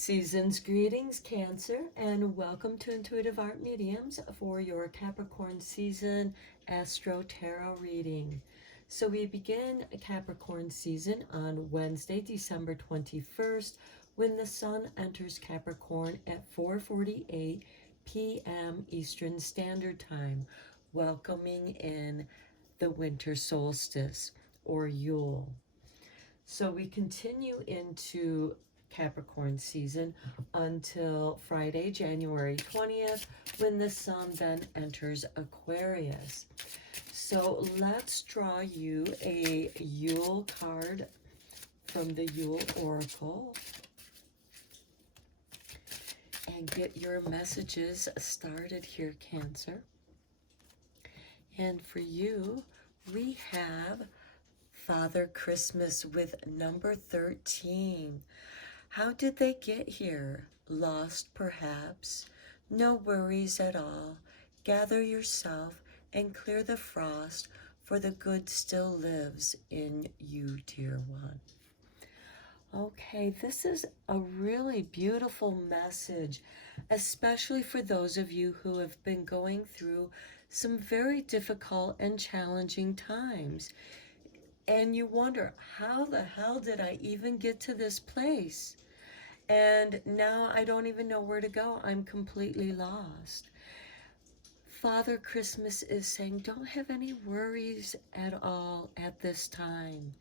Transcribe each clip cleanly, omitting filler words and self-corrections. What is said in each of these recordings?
Season's greetings, Cancer, and welcome to Intuitive Art Mediums for your Capricorn season Astro-Tarot reading. So we begin a Capricorn season on Wednesday, December 21st, when the Sun enters Capricorn at 4:48 p.m. Eastern Standard Time, welcoming in the winter solstice or Yule. So we continue into Capricorn season until Friday, January 20th, when the Sun then enters Aquarius. So let's draw you a Yule card from the Yule Oracle and get your messages started here, Cancer. And for you, we have Father Christmas with number 13. How did they get here? Lost, perhaps? No worries at all. Gather yourself and clear the frost, for the good still lives in you, dear one. Okay, this is a really beautiful message, especially for those of you who have been going through some very difficult and challenging times. And you wonder, how the hell did I even get to this place? And now I don't even know where to go. I'm completely lost. Father Christmas is saying, don't have any worries at all at this time.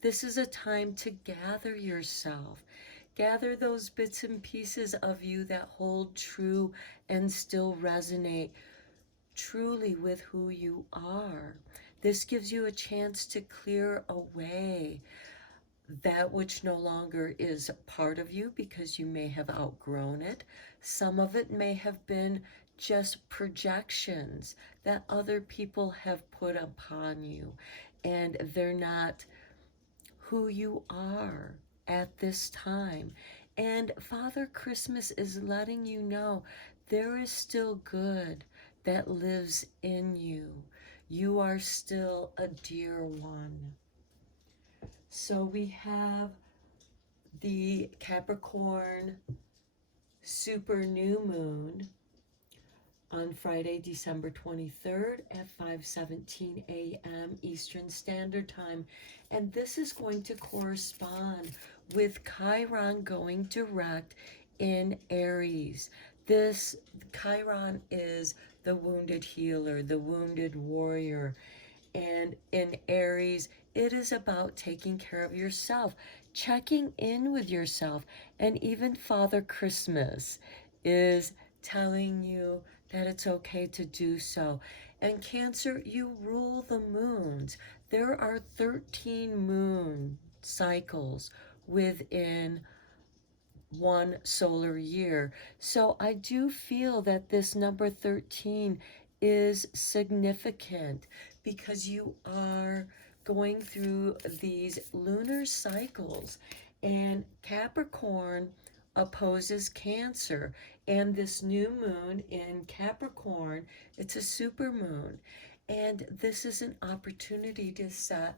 This is a time to gather yourself. Gather those bits and pieces of you that hold true and still resonate truly with who you are. This gives you a chance to clear away that which no longer is part of you because you may have outgrown it. Some of it may have been just projections that other people have put upon you, and they're not who you are at this time. And Father Christmas is letting you know there is still good that lives in you. You are still a dear one. So we have the Capricorn super new moon on Friday, December 23rd at 5:17 a.m. Eastern Standard Time. And this is going to correspond with Chiron going direct in Aries. This Chiron is the wounded healer, the wounded warrior. And in Aries, it is about taking care of yourself, checking in with yourself. And even Father Christmas is telling you that it's okay to do so. And Cancer, you rule the moons. There are 13 moon cycles within one solar year. So I do feel that this number 13 is significant because you are going through these lunar cycles, and Capricorn opposes Cancer, and this new moon in Capricorn, it's a super moon, and this is an opportunity to set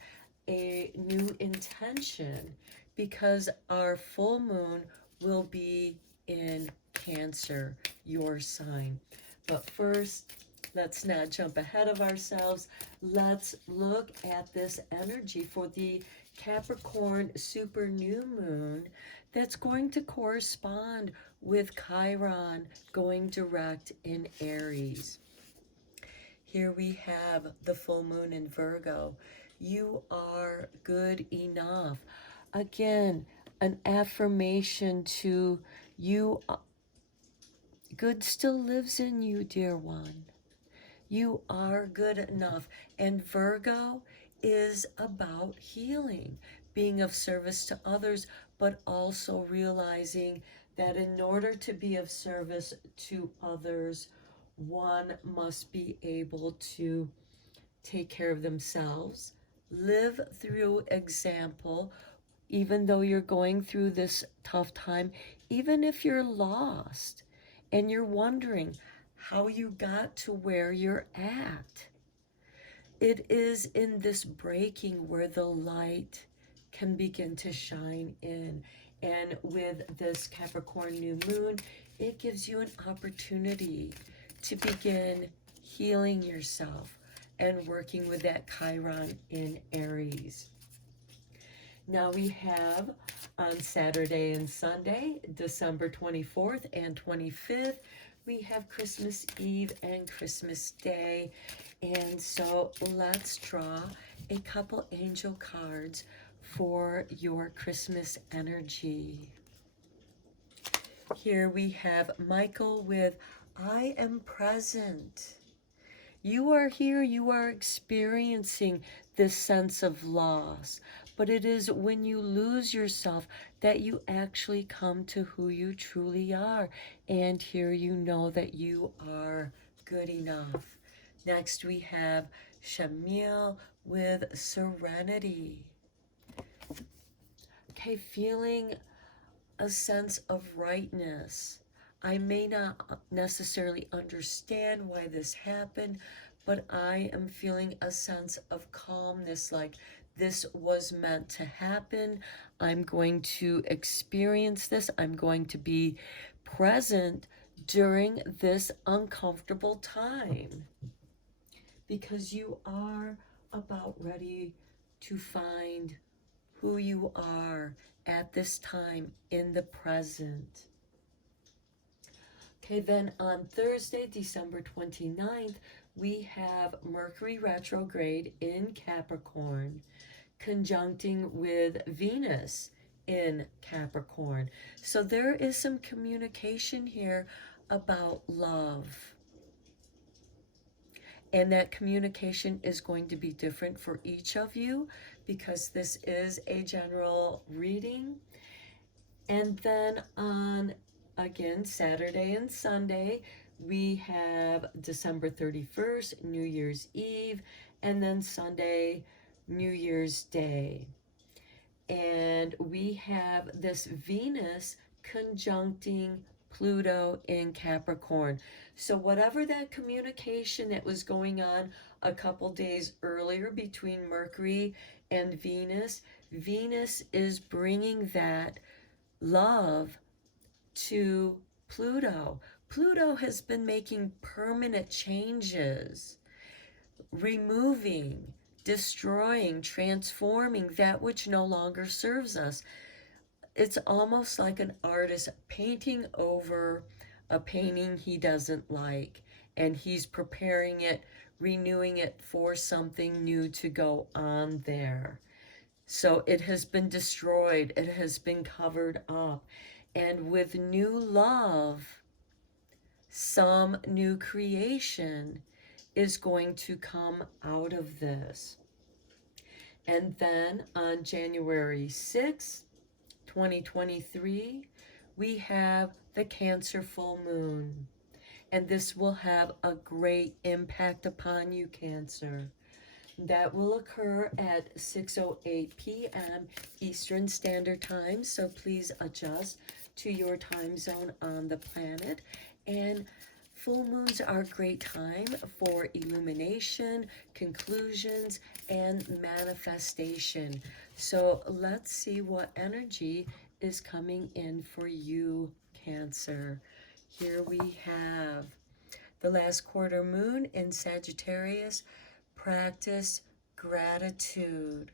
a new intention because our full moon will be in Cancer, your sign. But first, let's not jump ahead of ourselves. Let's look at this energy for the Capricorn super new moon that's going to correspond with Chiron going direct in Aries. Here we have the full moon in Virgo. You are good enough. Again, an affirmation to you. Good still lives in you, dear one. You are good enough. And Virgo is about healing, being of service to others, but also realizing that in order to be of service to others, one must be able to take care of themselves, live through example, even though you're going through this tough time, even if you're lost and you're wondering how you got to where you're at. It is in this breaking where the light can begin to shine in, And with this Capricorn new moon, it gives you an opportunity to begin healing yourself and working with that Chiron in Aries. Now we have on Saturday and Sunday, December 24th and 25th, we have Christmas Eve and Christmas Day. And so let's draw a couple angel cards for your Christmas energy. Here we have Michael with I am present. You are here, you are experiencing this sense of loss, but it is when you lose yourself that you actually come to who you truly are. And here you know that you are good enough. Next we have Shamil with serenity. Okay, feeling a sense of rightness. I may not necessarily understand why this happened, but I am feeling a sense of calmness, like this was meant to happen. I'm going to experience this. I'm going to be present during this uncomfortable time, because you are about ready to find who you are at this time in the present. Okay, then on Thursday, December 29th, we have Mercury retrograde in Capricorn, conjuncting with Venus in Capricorn. So there is some communication here about love. And that communication is going to be different for each of you, because this is a general reading. And then on, again, Saturday and Sunday, we have December 31st, New Year's Eve, and then Sunday, New Year's Day. And we have this Venus conjuncting Pluto in Capricorn. So whatever that communication that was going on a couple days earlier between Mercury and Venus, Venus is bringing that love to Pluto. Pluto has been making permanent changes, removing, destroying, transforming that which no longer serves us. It's almost like an artist painting over a painting he doesn't like, and he's preparing it, renewing it for something new to go on there. So it has been destroyed, it has been covered up. And with new love, some new creation is going to come out of this. And then on January 6th, 2023, we have the Cancer full moon. And this will have a great impact upon you, Cancer. That will occur at 6:08 p.m. Eastern Standard Time, so please adjust to your time zone on the planet. And full moons are a great time for illumination, conclusions, and manifestation. So let's see what energy is coming in for you, Cancer. Here we have the last quarter moon in Sagittarius. Practice gratitude.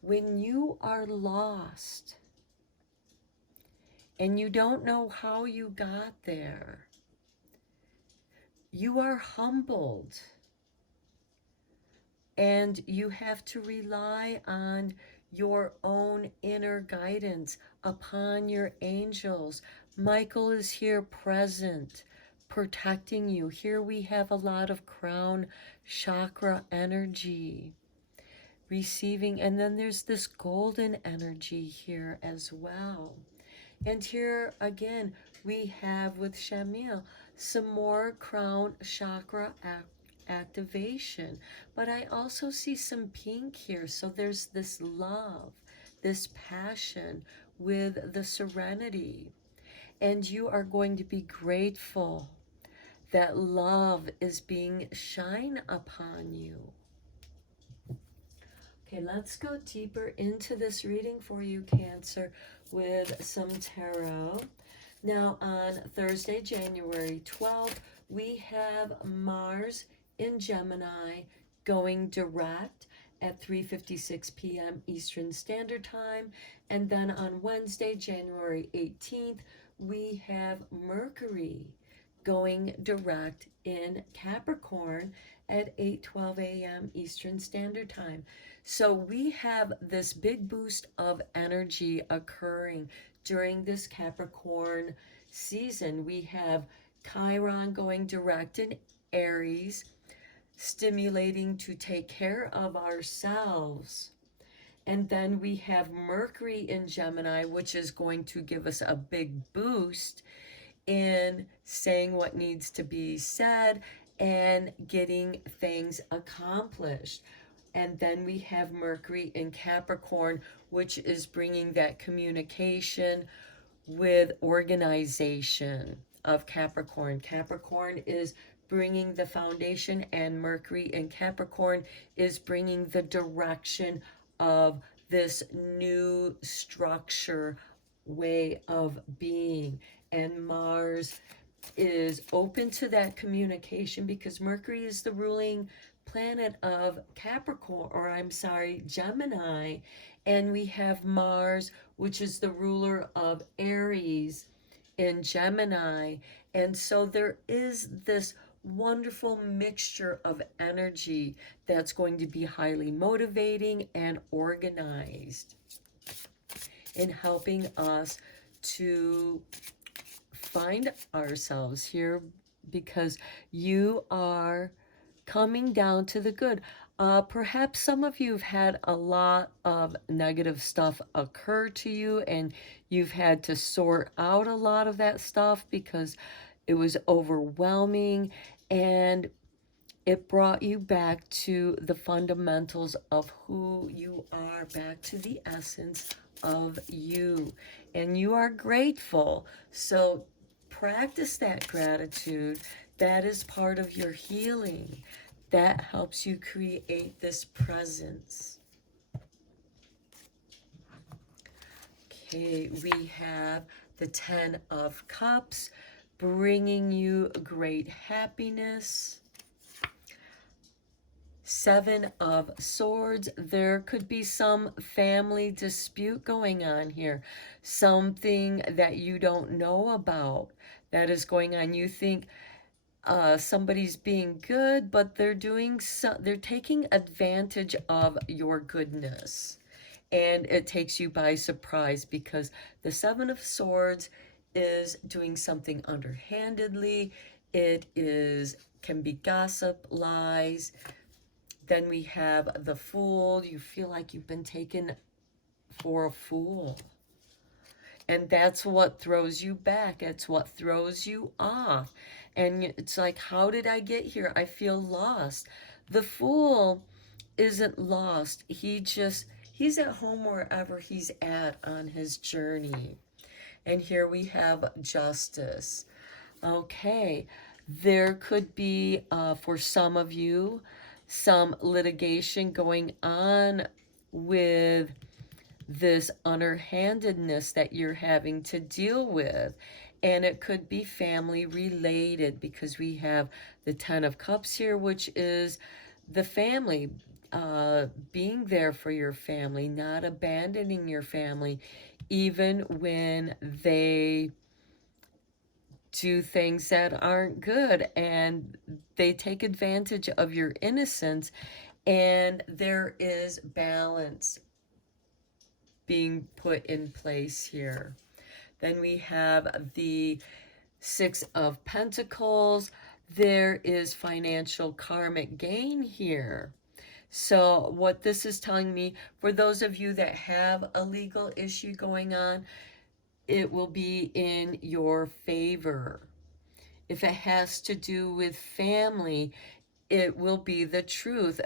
When you are lost and you don't know how you got there, you are humbled and you have to rely on your own inner guidance, upon your angels. Michael is here present, protecting you. Here we have a lot of crown chakra energy receiving, and then there's this golden energy here as well. And here again we have with Shamil some more crown chakra activation, but I also see some pink here. So there's this love, this passion with the serenity, and you are going to be grateful that love is being shined upon you. Okay, let's go deeper into this reading for you, Cancer. with some tarot. Now on Thursday, January 12th, we have Mars in Gemini going direct at 3:56 p.m. Eastern Standard Time. And then on Wednesday, January 18th, we have Mercury going direct in Capricorn at 8:12 a.m. Eastern Standard Time. So we have this big boost of energy occurring during this Capricorn season. We have Chiron going direct in Aries, stimulating to take care of ourselves. And then we have Mercury in Gemini, which is going to give us a big boost in saying what needs to be said and getting things accomplished. And then we have Mercury in Capricorn, which is bringing that communication with organization of Capricorn. Capricorn is bringing the foundation, and Mercury in Capricorn is bringing the direction of this new structure, way of being. And Mars is open to that communication because Mercury is the ruling planet of Capricorn, or I'm sorry, Gemini, and we have Mars, which is the ruler of Aries in Gemini. And so there is this wonderful mixture of energy that's going to be highly motivating and organized in helping us to find ourselves here, because you are coming down to the good. Perhaps some of you have had a lot of negative stuff occur to you, and you've had to sort out a lot of that stuff because it was overwhelming, and it brought you back to the fundamentals of who you are, back to the essence of you. And you are grateful. So practice that gratitude. That is part of your healing. That helps you create this presence. Okay, we have the 10 of Cups, bringing you great happiness. 7 of Swords, there could be some family dispute going on here. Something that you don't know about that is going on. You think somebody's being good, but they're taking advantage of your goodness. And it takes you by surprise because the 7 of Swords is doing something underhandedly. It can be gossip, lies. Then we have the Fool. You feel like you've been taken for a fool. And that's what throws you back. It's what throws you off. And it's like, how did I get here? I feel lost. The Fool isn't lost. He's at home wherever he's at on his journey. And here we have Justice. Okay, there could be, for some of you, some litigation going on with this underhandedness that you're having to deal with. And it could be family related because we have the 10 of Cups here, which is the family, being there for your family, not abandoning your family, even when they do things that aren't good and they take advantage of your innocence. And there is balance being put in place here. Then we have the 6 of Pentacles. There is financial karmic gain here. So what this is telling me, for those of you that have a legal issue going on, it will be in your favor. If it has to do with family, it will be the truth.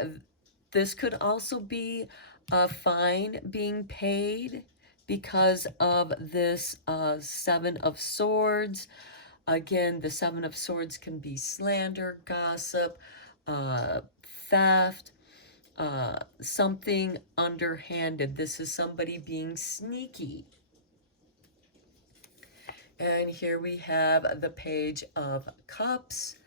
This could also be a fine being paid because of this 7 of Swords. Again, the 7 of Swords can be slander, gossip, theft, something underhanded. This is somebody being sneaky. And here we have the Page of Cups.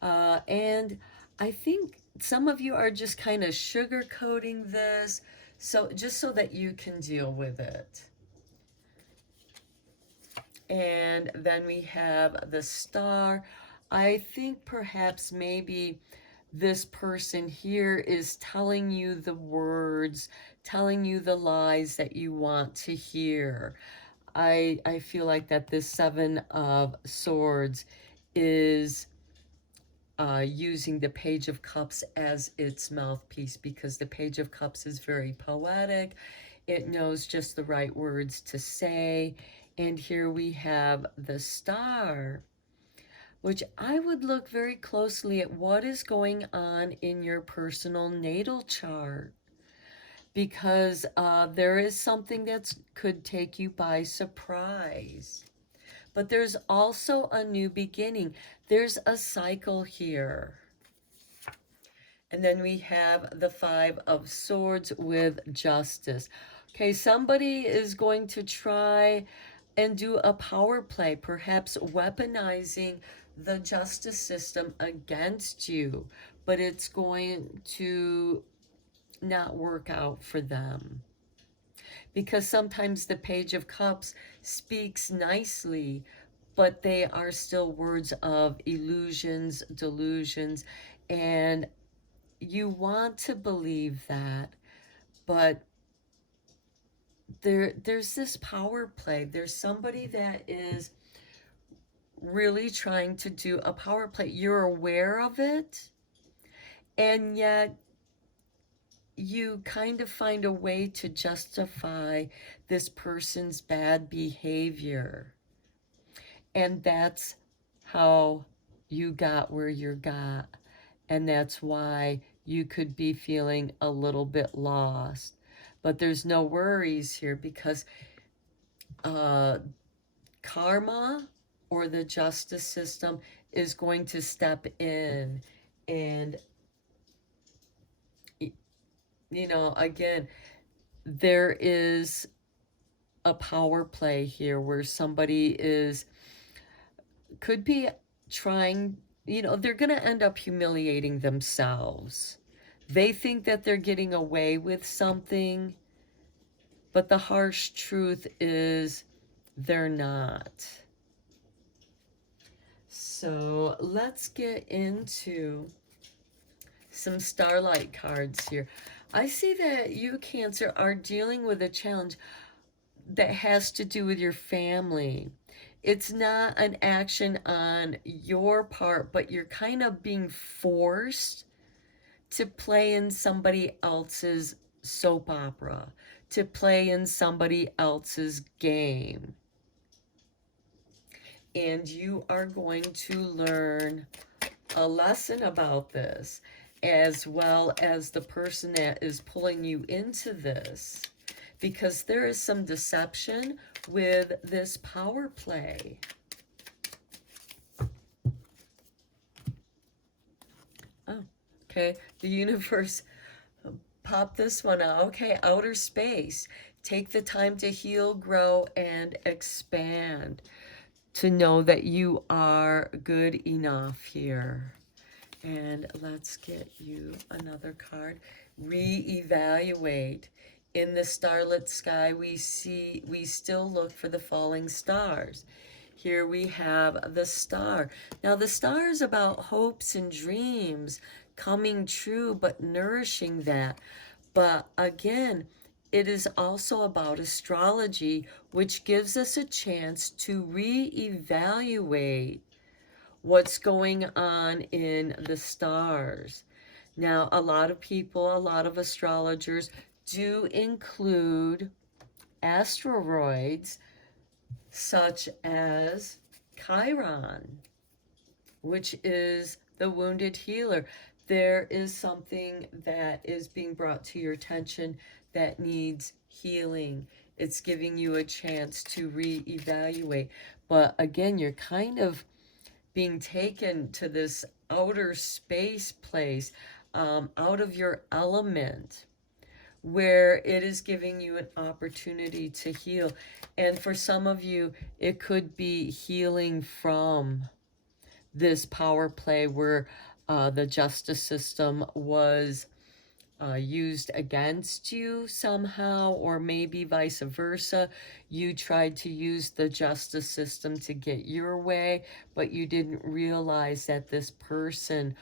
And I think some of you are just kind of sugarcoating this, so just so that you can deal with it. And then we have the Star. I think perhaps maybe this person here is telling you the words, telling you the lies that you want to hear. I feel like that this Seven of Swords is using the Page of Cups as its mouthpiece, because the Page of Cups is very poetic. It knows just the right words to say. And here we have the Star, which I would look very closely at what is going on in your personal natal chart, because there is something that could take you by surprise. But there's also a new beginning. There's a cycle here. And then we have the Five of Swords with Justice. Okay, somebody is going to try and do a power play, perhaps weaponizing the justice system against you, but it's going to not work out for them. Because sometimes the Page of Cups speaks nicely, but they are still words of illusions, delusions, and you want to believe that, but there's this power play. There's somebody that is really trying to do a power play. You're aware of it, and yet you kind of find a way to justify this person's bad behavior. And that's how you got where you got. And that's why you could be feeling a little bit lost. But there's no worries here, because karma or the justice system is going to step in. And, you know, again, there is a power play here where somebody could be trying, you know, they're going to end up humiliating themselves. They think that they're getting away with something, but the harsh truth is they're not. So let's get into some starlight cards here. I see that you, Cancer, are dealing with a challenge that has to do with your family. It's not an action on your part, but you're kind of being forced to play in somebody else's soap opera, to play in somebody else's game. And you are going to learn a lesson about this, as well as the person that is pulling you into this, because there is some deception with this power play. Oh, okay. The universe popped this one out. Okay, outer space. Take the time to heal, grow, and expand. To know that you are good enough here. And let's get you another card. Reevaluate. In the starlit sky, we still look for the falling stars. Here we have the Star. Now the Star is about hopes and dreams coming true, but nourishing that. But again, it is also about astrology, which gives us a chance to reevaluate what's going on in the stars. Now, a lot of people, a lot of astrologers do include asteroids such as Chiron, which is the wounded healer. There is something that is being brought to your attention that needs healing. It's giving you a chance to reevaluate. But again, you're kind of being taken to this outer space place, out of your element, where it is giving you an opportunity to heal. And for some of you, it could be healing from this power play where the justice system was used against you somehow, or maybe vice versa. You tried to use the justice system to get your way, but you didn't realize that this person,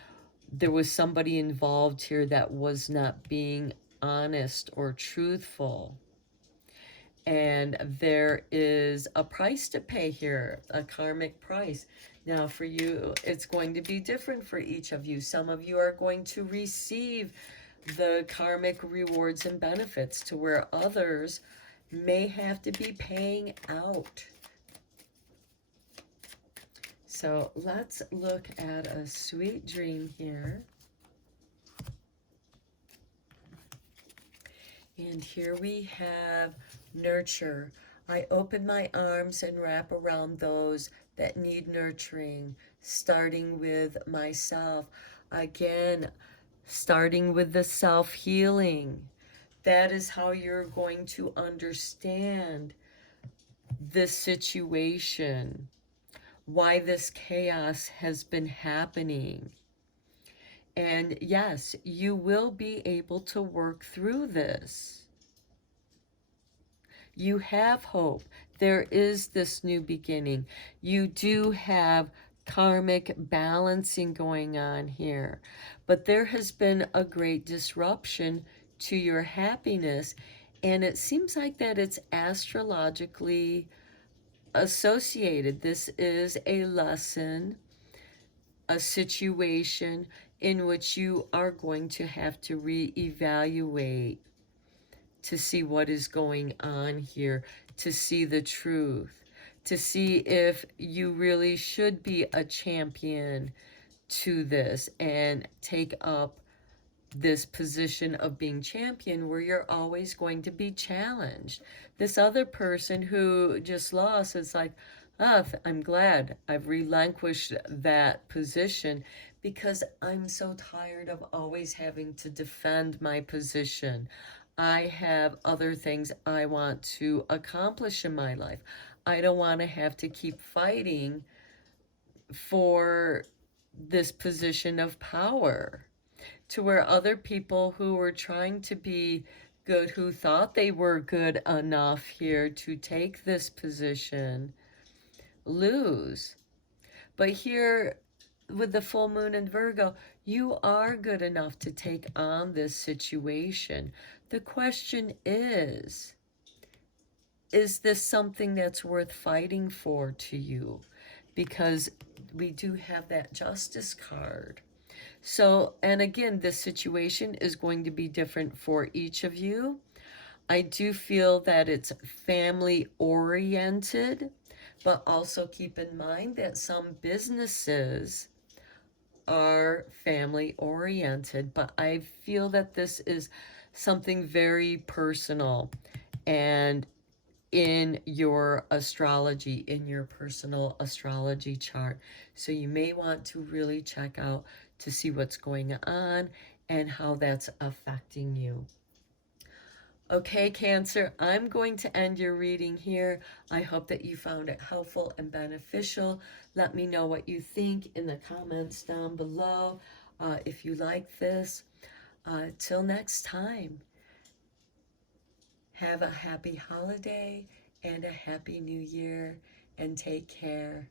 there was somebody involved here that was not being honest or truthful. And there is a price to pay here, a karmic price. Now, for you, it's going to be different for each of you. Some of you are going to receive the karmic rewards and benefits, to where others may have to be paying out. So let's look at a sweet dream here. And here we have nurture. I open my arms and wrap around those that need nurturing, starting with myself. Again, starting with the self-healing. That is how you're going to understand this situation, why this chaos has been happening. And yes, you will be able to work through this. You have hope. There is this new beginning. You do have karmic balancing going on here. But there has been a great disruption to your happiness. And it seems like that it's astrologically associated. This is a lesson, a situation in which you are going to have to reevaluate to see what is going on here, to see the truth, to see if you really should be a champion to this and take up this position of being champion, where you're always going to be challenged. This other person who just lost, it's like, oh, I'm glad I've relinquished that position, because I'm so tired of always having to defend my position. I have other things I want to accomplish in my life. I don't want to have to keep fighting for this position of power, to where other people who were trying to be good, who thought they were good enough here to take this position, lose. But here, with the full moon in Virgo, you are good enough to take on this situation. The question is this something that's worth fighting for to you? Because we do have that Justice card. So, and again, this situation is going to be different for each of you. I do feel that it's family oriented, but also keep in mind that some businesses are family oriented. But I feel that this is something very personal and in your astrology, in your personal astrology chart. So you may want to really check out to see what's going on and how that's affecting you. Okay, Cancer, I'm going to end your reading here. I hope that you found it helpful and beneficial. Let me know what you think in the comments down below. If you like this, till next time, have a happy holiday and a happy new year, and take care.